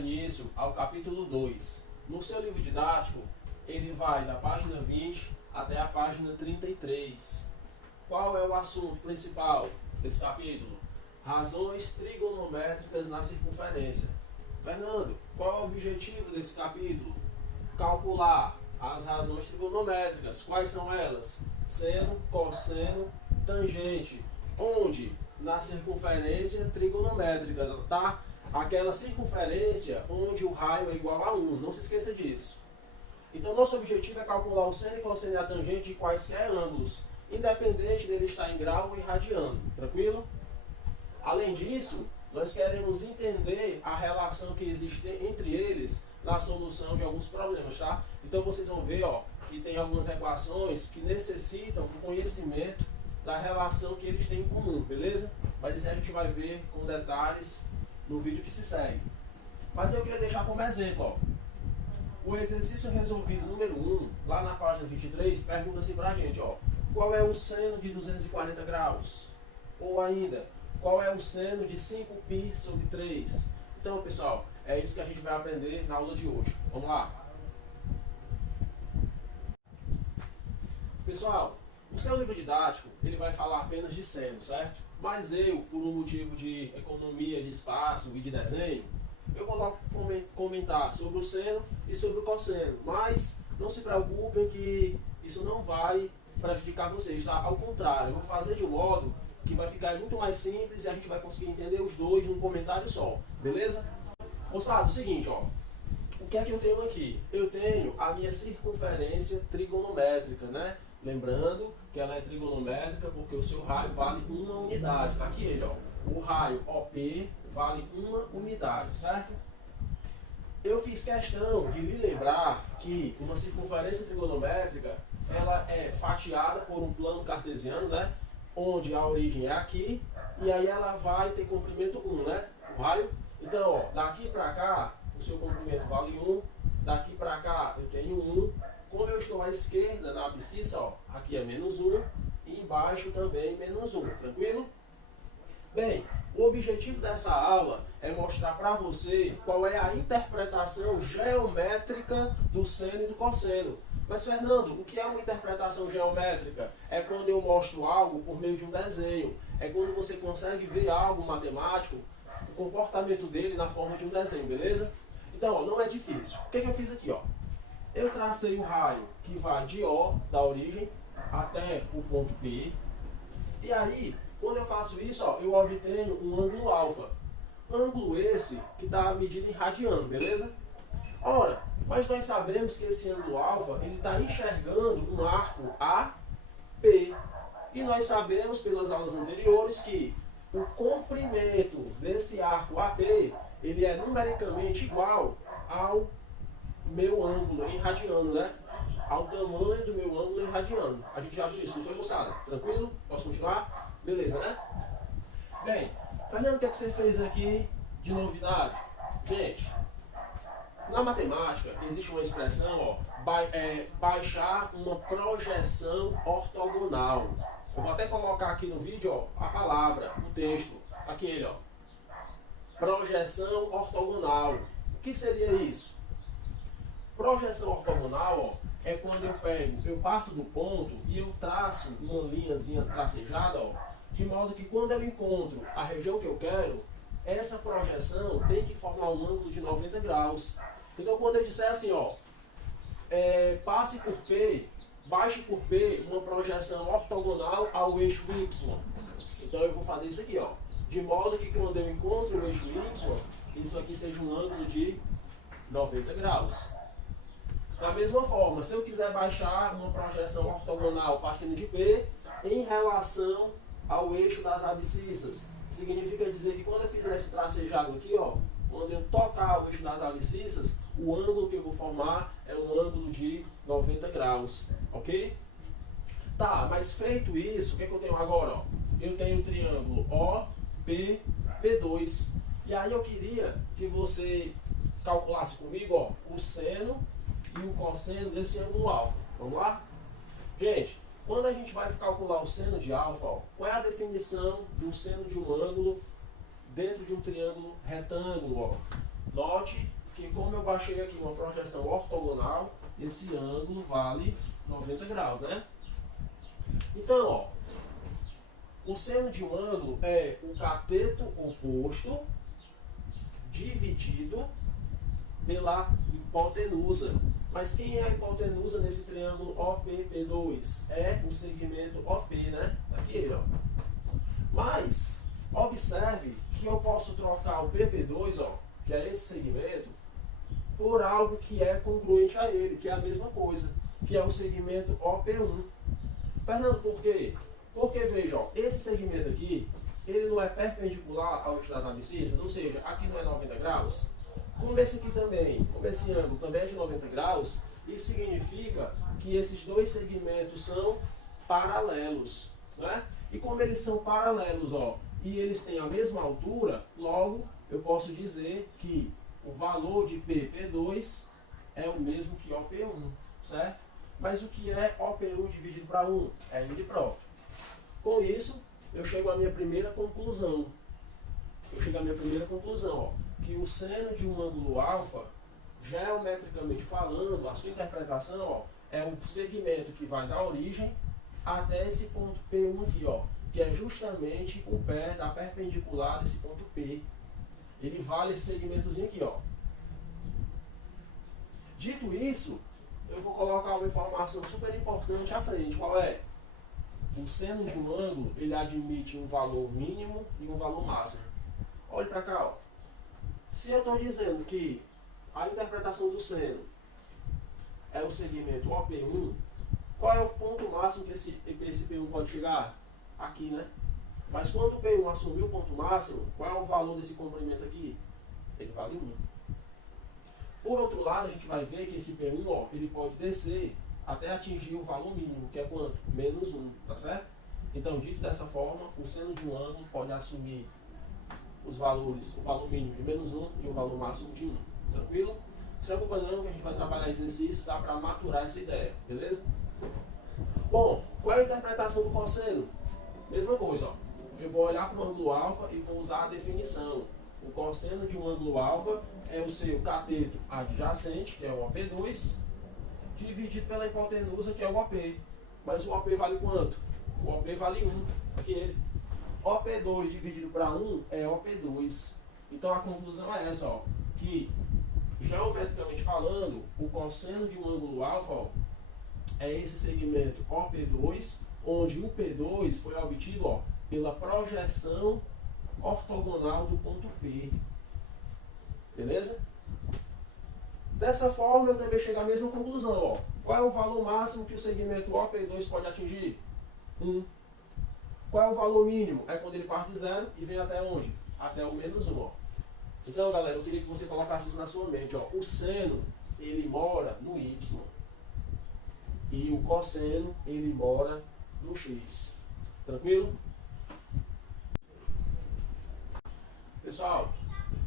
início ao capítulo 2. No seu livro didático, ele vai da página 20 até a página 33. Qual é o assunto principal desse capítulo? Razões trigonométricas na circunferência. Fernando, qual é o objetivo desse capítulo? Calcular as razões trigonométricas. Quais são elas? Seno, cosseno, tangente. Onde? Na circunferência trigonométrica, tá? Aquela circunferência onde o raio é igual a 1. Não se esqueça disso. Então, nosso objetivo é calcular o seno e cosseno e a tangente de quaisquer ângulos, independente dele estar em grau ou em radiano. Tranquilo? Além disso, nós queremos entender a relação que existe entre eles na solução de alguns problemas, tá? Então, vocês vão ver, ó, que tem algumas equações que necessitam do conhecimento da relação que eles têm em comum, beleza? Mas isso a gente vai ver com detalhes no vídeo que se segue. Mas eu queria deixar como exemplo, ó. O exercício resolvido número 1, lá na página 23, pergunta assim pra gente, ó. Qual é o seno de 240 graus? Ou ainda, qual é o seno de 5π sobre 3? Então, pessoal, é isso que a gente vai aprender na aula de hoje. Vamos lá? Pessoal, o seu livro didático, ele vai falar apenas de seno, certo? Mas eu, por um motivo de economia de espaço e de desenho, eu vou lá comentar sobre o seno e sobre o cosseno. Mas não se preocupem que isso não vai prejudicar vocês, tá? Ao contrário, eu vou fazer de um modo que vai ficar muito mais simples e a gente vai conseguir entender os dois num comentário só, beleza? Moçada, o seguinte, ó. O que é que eu tenho aqui? Eu tenho a minha circunferência trigonométrica, né? Lembrando que ela é trigonométrica porque o seu raio vale uma unidade. Tá aqui ele, ó. O raio OP vale uma unidade, certo? Eu fiz questão de lhe lembrar que uma circunferência trigonométrica ela é fatiada por um plano cartesiano, né? Onde a origem é aqui e aí ela vai ter comprimento 1, né? O raio. Então, ó, daqui para cá o seu comprimento vale 1, daqui para cá eu tenho 1. Como eu estou à esquerda na abscissa, ó, aqui é menos 1 e embaixo também menos 1, tranquilo? Bem, o objetivo dessa aula é mostrar para você qual é a interpretação geométrica do seno e do cosseno. Mas, Fernando, o que é uma interpretação geométrica? É quando eu mostro algo por meio de um desenho. É quando você consegue ver algo matemático, o comportamento dele na forma de um desenho, beleza? Então, ó, não é difícil. O que eu fiz aqui, ó? Eu tracei o raio que vai de O, da origem, até o ponto P. E aí, quando eu faço isso, ó, eu obtenho um ângulo alfa. Ângulo esse que está medido em radiano, beleza? Ora, mas nós sabemos que esse ângulo alfa, ele está enxergando um arco AP. E nós sabemos, pelas aulas anteriores, que o comprimento desse arco AP, ele é numericamente igual ao meu ângulo em radiano, né? Ao tamanho do meu ângulo em radiano. A gente já viu isso, não foi, moçada? Tranquilo? Posso continuar? Beleza, né? Bem, Fernando, o que é que você fez aqui de novidade? Gente, na matemática existe uma expressão, ó, baixar uma projeção ortogonal. Eu vou até colocar aqui no vídeo, ó, a palavra, o texto, aquele, ó. Projeção ortogonal. O que seria isso? Projeção ortogonal, ó, é quando eu parto do ponto e eu traço uma linhazinha tracejada, ó, de modo que quando eu encontro a região que eu quero, essa projeção tem que formar um ângulo de 90 graus. Então, quando eu disser assim, ó, passe por P, baixe por P uma projeção ortogonal ao eixo Y. Então, eu vou fazer isso aqui, ó, de modo que quando eu encontro o eixo Y, isso aqui seja um ângulo de 90 graus. Da mesma forma, se eu quiser baixar uma projeção ortogonal partindo de P em relação ao eixo das abscissas, significa dizer que quando eu fizer esse tracejado aqui, ó, quando eu tocar o eixo das abscissas, o ângulo que eu vou formar é um ângulo de 90 graus, ok? Tá, mas feito isso, o que é que eu tenho agora? Ó? Eu tenho o triângulo OP, P2. E aí eu queria que você calculasse comigo, ó, o seno e o cosseno desse ângulo alfa. Vamos lá? Gente, quando a gente vai calcular o seno de alfa, ó, qual é a definição do seno de um ângulo dentro de um triângulo retângulo? Ó? Note que como eu baixei aqui uma projeção ortogonal, esse ângulo vale 90 graus, né? Então, ó, o seno de um ângulo é o cateto oposto dividido pela hipotenusa. Mas quem é a hipotenusa nesse triângulo OPP2? É o segmento OP, né? Aqui ele, ó. Mas, observe que eu posso trocar o PP2, ó, que é esse segmento, por algo que é congruente a ele, que é a mesma coisa, que é o segmento OP1. Fernando, por quê? Porque, veja, ó, esse segmento aqui, ele não é perpendicular ao eixo das abscissas, ou seja, aqui não é 90 graus. Como esse aqui também, como esse ângulo também é de 90 graus, isso significa que esses dois segmentos são paralelos, né? E como eles são paralelos, ó, e eles têm a mesma altura, logo eu posso dizer que o valor de PP2 é o mesmo que OP1, certo? Mas o que é OP1 dividido para 1? É ele próprio. Com isso, eu chego à minha primeira conclusão. Ó, que o seno de um ângulo alfa, geometricamente falando, a sua interpretação, ó, é o segmento que vai da origem até esse ponto P1 aqui, ó, que é justamente o pé da perpendicular desse ponto P. Ele vale esse segmentozinho aqui, ó. Dito isso, eu vou colocar uma informação super importante à frente. Qual é? O seno de um ângulo, ele admite um valor mínimo e um valor máximo. Olhe para cá, ó. Se eu estou dizendo que a interpretação do seno é o segmento OP1, qual é o ponto máximo que esse P1 pode chegar? Aqui, né? Mas quando o P1 assumiu o ponto máximo, qual é o valor desse comprimento aqui? Ele vale 1. Por outro lado, a gente vai ver que esse P1, ó, ele pode descer até atingir o valor mínimo, que é quanto? Menos 1, tá certo? Então, dito dessa forma, o seno de um ângulo pode assumir os valores, o valor mínimo de menos 1 e o valor máximo de 1. Tranquilo? Se preocupa não, que a gente vai trabalhar exercícios, tá? Para maturar essa ideia, beleza? Bom, qual é a interpretação do cosseno? Mesma coisa, ó. Eu vou olhar para o ângulo alfa e vou usar a definição. O cosseno de um ângulo alfa é o seu cateto adjacente, que é o OP2, dividido pela hipotenusa, que é o OP. Mas o OP vale quanto? O OP vale 1. Aqui ele. OP2 dividido para 1 é OP2. Então a conclusão é essa, ó, que geometricamente falando, o cosseno de um ângulo alfa, ó, é esse segmento OP2, onde o P2 foi obtido, ó, pela projeção ortogonal do ponto P. Beleza? Dessa forma, eu também chego à mesma conclusão. Ó. Qual é o valor máximo que o segmento OP2 pode atingir? 1. Qual é o valor mínimo? É quando ele parte de 0 e vem até onde? Até o menos 1. Ó. Então, galera, eu queria que você colocasse isso na sua mente. Ó. O seno, ele mora no Y. E o cosseno, ele mora no X. Tranquilo? Pessoal,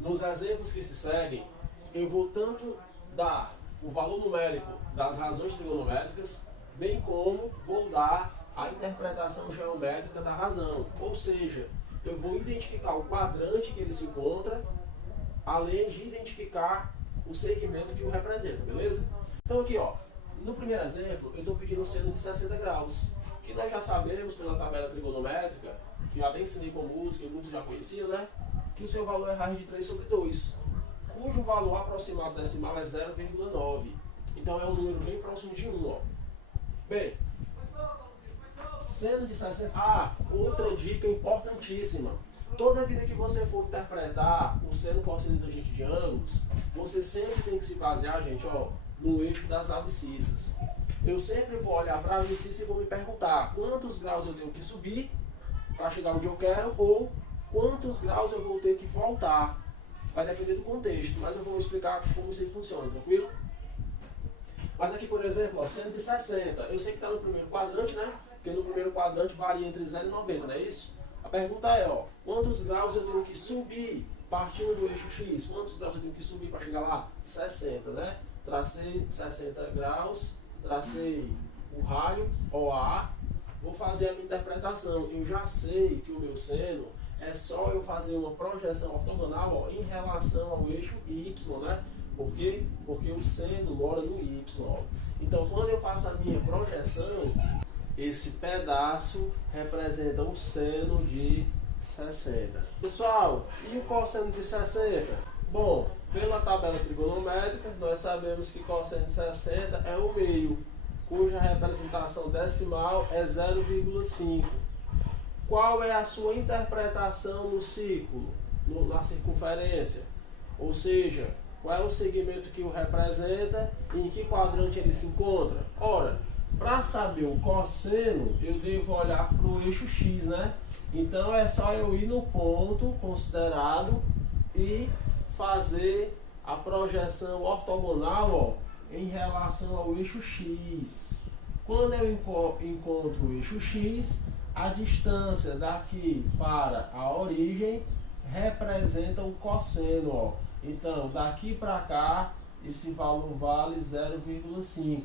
nos exemplos que se seguem, eu vou tanto dar o valor numérico das razões trigonométricas, bem como vou dar a interpretação geométrica da razão. Ou seja, eu vou identificar o quadrante que ele se encontra, além de identificar o segmento que o representa, beleza? Então aqui, ó, no primeiro exemplo, eu estou pedindo um seno de 60 graus, que nós já sabemos pela tabela trigonométrica, que eu até ensinei com música e muitos já conheciam, né? Que o seu valor é raiz de 3 sobre 2, cujo valor aproximado decimal é 0,9. Então é um número bem próximo de 1, ó. Bem, seno de 60... Ah, outra dica importantíssima. Toda vida que você for interpretar o seno cosseno e tangente de ângulos, você sempre tem que se basear, gente, ó, no eixo das abscissas. Eu sempre vou olhar para a abscissa e vou me perguntar quantos graus eu tenho que subir para chegar onde eu quero, ou quantos graus eu vou ter que voltar. Vai depender do contexto, mas eu vou explicar como isso funciona, tranquilo? Mas aqui, por exemplo, ó, seno de 60. Eu sei que está no primeiro quadrante, né? Porque no primeiro quadrante varia entre 0 e 90, não é isso? A pergunta é, ó, quantos graus eu tenho que subir partindo do eixo X? Quantos graus eu tenho que subir para chegar lá? 60, né? Tracei 60 graus, tracei o raio OA, vou fazer a minha interpretação. Eu já sei que o meu seno é só eu fazer uma projeção ortogonal, ó, em relação ao eixo Y, né? Por quê? Porque o seno mora no Y. Ó. Então, quando eu faço a minha projeção, esse pedaço representa o seno de 60. Pessoal, e o cosseno de 60? Bom, pela tabela trigonométrica, nós sabemos que cosseno de 60 é o meio, cuja representação decimal é 0,5. Qual é a sua interpretação no círculo, na circunferência? Ou seja, qual é o segmento que o representa e em que quadrante ele se encontra? Ora, para saber o cosseno, eu devo olhar para o eixo X, né? Então é só eu ir no ponto considerado e fazer a projeção ortogonal, ó, em relação ao eixo X. Quando eu encontro o eixo X, a distância daqui para a origem representa o cosseno, ó. Então, daqui para cá, esse valor vale 0,5.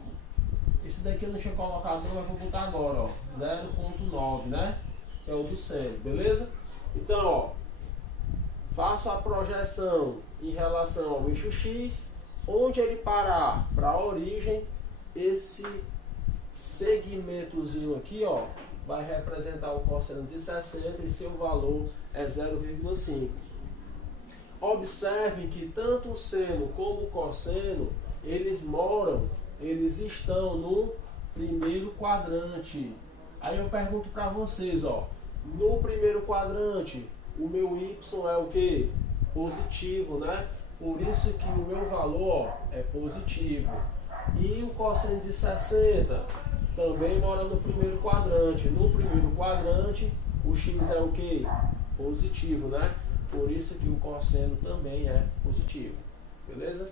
Esse daqui eu não tinha colocado, não, mas vou botar agora, ó, 0,9, né? Que é o do seno, beleza? Então, ó, faço a projeção em relação ao eixo X, onde ele parar para a origem, esse segmentozinho aqui, ó, vai representar o cosseno de 60 e seu valor é 0,5. Observem que tanto o seno como o cosseno, eles estão no primeiro quadrante. Aí eu pergunto para vocês, ó, no primeiro quadrante, o meu y é o que? Positivo, né? Por isso que o meu valor, ó, é positivo. E o cosseno de 60 também mora no primeiro quadrante. No primeiro quadrante, o x é o que? Positivo, né? Por isso que o cosseno também é positivo. Beleza?